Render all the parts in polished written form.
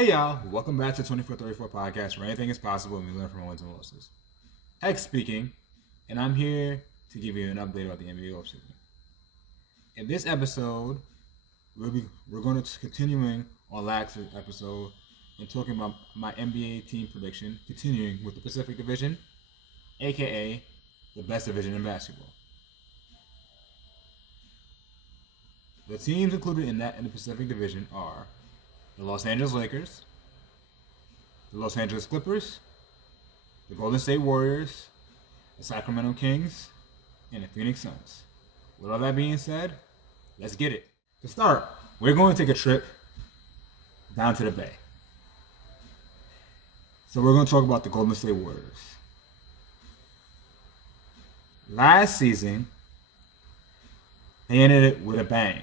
Hey y'all, welcome back to 2434 Podcast, where anything is possible and we learn from our wins and losses. Heck speaking, and I'm here to give you an update about the NBA offseason. In this episode, we're going to continuing on last episode and talking about my NBA team prediction, continuing with the Pacific Division, aka the best division in basketball. The teams included in the Pacific Division are the Los Angeles Lakers, the Los Angeles Clippers, the Golden State Warriors, the Sacramento Kings, and the Phoenix Suns. With all that being said, let's get it. To start, we're going to take a trip down to the Bay. So we're going to talk about the Golden State Warriors. Last season, they ended it with a bang,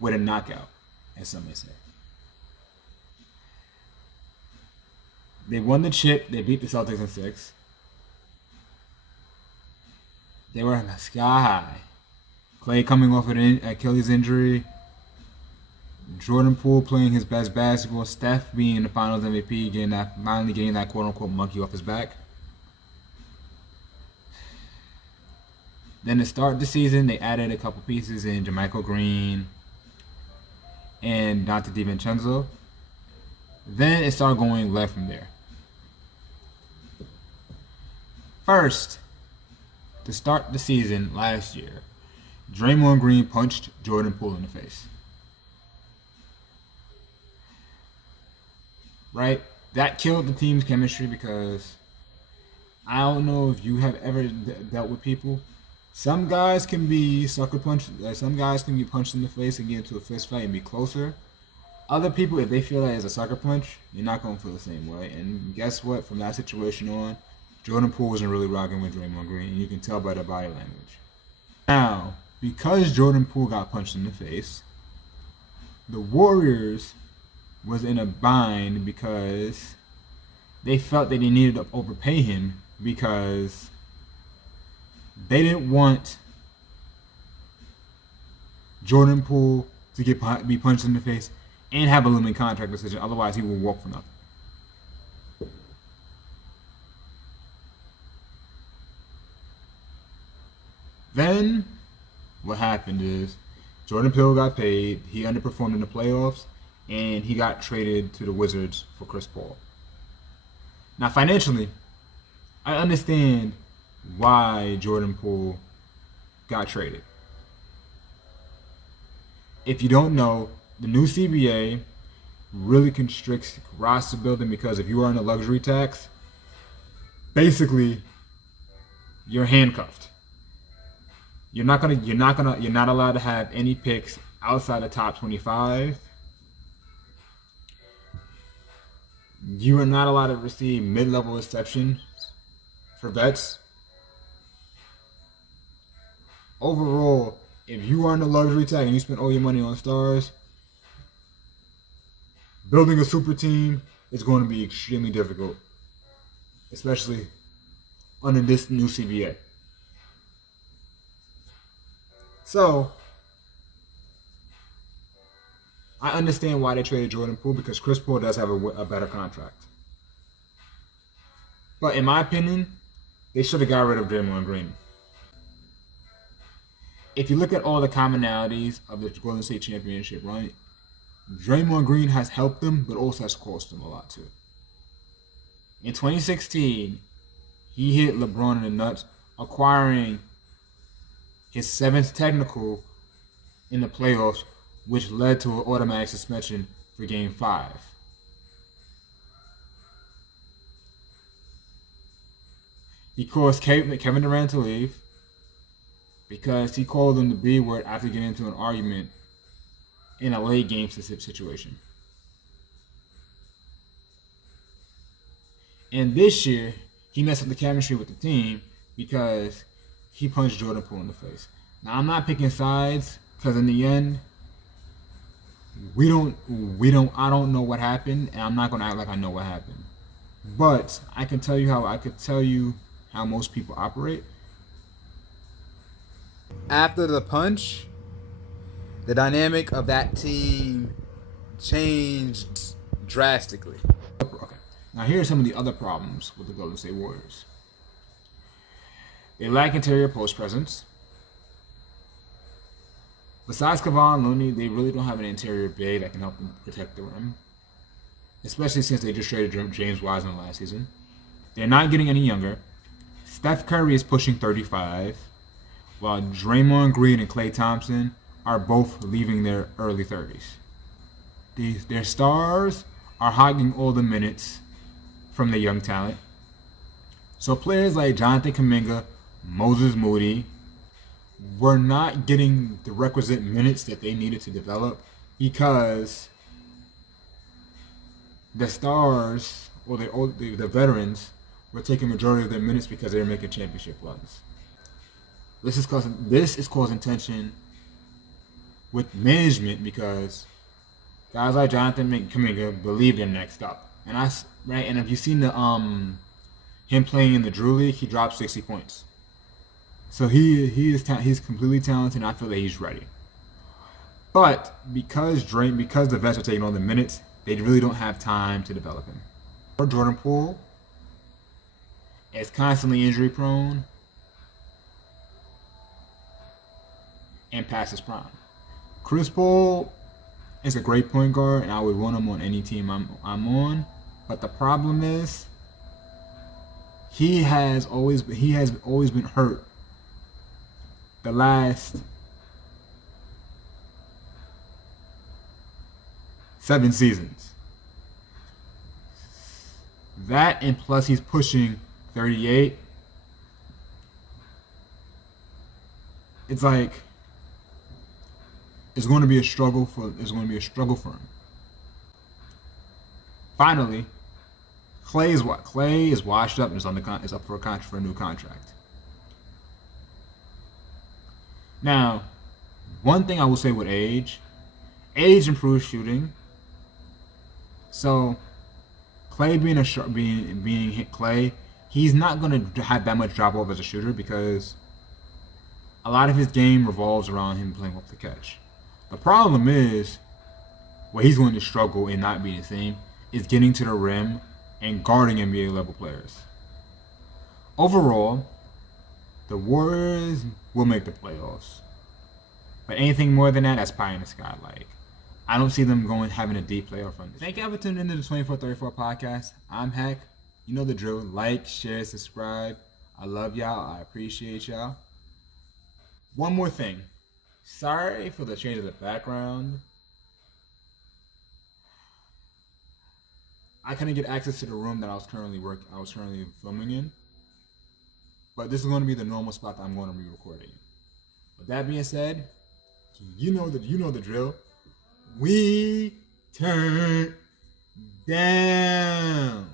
with a knockout, as some may say. They won the chip. They beat the Celtics in 6. They were sky high. Klay coming off an Achilles injury. Jordan Poole playing his best basketball. Steph being the Finals MVP, finally getting that quote-unquote monkey off his back. Then to start the season, they added a couple pieces in JaMychal Green and Dante DiVincenzo. Then it started going left from there. First, to start the season last year, Draymond Green punched Jordan Poole in the face. Right? That killed the team's chemistry because I don't know if you have ever dealt with people. Some guys can be sucker punched. Some guys can be punched in the face and get into a fist fight and be closer. Other people, if they feel that it's a sucker punch, you're not going to feel the same way. And guess what? From that situation on, Jordan Poole wasn't really rocking with Draymond Green, and you can tell by the body language. Now, because Jordan Poole got punched in the face, the Warriors was in a bind because they felt that they needed to overpay him because they didn't want Jordan Poole to be punched in the face and have a limited contract decision. Otherwise, he will walk for nothing. Then, what happened is Jordan Poole got paid. He underperformed in the playoffs, and he got traded to the Wizards for Chris Paul. Now, financially, I understand why Jordan Poole got traded. If you don't know, the new CBA really constricts roster building because if you are in a luxury tax, basically you're handcuffed. You're not allowed to have any picks outside the top 25. You are not allowed to receive mid-level exceptions for vets. Overall, if you are in a luxury tag and you spend all your money on stars, building a super team is going to be extremely difficult, especially under this new CBA. So, I understand why they traded Jordan Poole because Chris Paul does have a better contract. But in my opinion, they should have got rid of Draymond Green. If you look at all the commonalities of the Golden State Championship run, Draymond Green has helped them, but also has cost them a lot too. In 2016, he hit LeBron in the nuts, acquiring his 7th technical in the playoffs, which led to an automatic suspension for Game 5. He caused Kevin Durant to leave because he called him the B word after getting into an argument in a late game situation. And this year, he messed up the chemistry with the team because he punched Jordan Poole in the face. Now, I'm not picking sides because in the end, I don't know what happened, and I'm not going to act like I know what happened. But I could tell you how most people operate. After the punch, the dynamic of that team changed drastically. Okay. Now here are some of the other problems with the Golden State Warriors. They lack interior post presence. Besides Kevon Looney, they really don't have an interior big that can help them protect the rim. Especially since they just traded James Wiseman last season. They're not getting any younger. Steph Curry is pushing 35, while Draymond Green and Klay Thompson are both leaving their early 30s. Their stars are hogging all the minutes from the young talent. So players like Jonathan Kuminga, Moses Moody were not getting the requisite minutes that they needed to develop because the stars or the veterans were taking majority of their minutes because they were making championship runs. This is causing tension with management because guys like Jonathan Kuminga believe they're next up. And if you've seen the him playing in the Drew League, he dropped 60 points. So he's completely talented, and I feel that he's ready. But because the vets are taking all the minutes, they really don't have time to develop him. Jordan Poole is constantly injury prone and past his prime. Chris Paul is a great point guard, and I would want him on any team I'm on. But the problem is, he has always been hurt the last 7 seasons. That, and plus he's pushing 38. It's like it's going to be a struggle for him. Finally, Klay is washed up and is up for a new contract. Now, one thing I will say with age improves shooting. So, Klay being hit Klay, he's not going to have that much drop off as a shooter because a lot of his game revolves around him playing off the catch. The problem is, where he's going to struggle and not be the same, is getting to the rim and guarding NBA level players. Overall, the Warriors will make the playoffs. But anything more than that, that's pie in the sky. Like, I don't see them having a deep playoff run. Thank you for tuning into the 2434 podcast. I'm Heck. You know the drill. Like, share, subscribe. I love y'all. I appreciate y'all. One more thing. Sorry for the change of the background. I couldn't get access to the room that I was currently filming in. But this is going to be the normal spot that I'm going to be recording. With that being said, you know the drill. We turn down.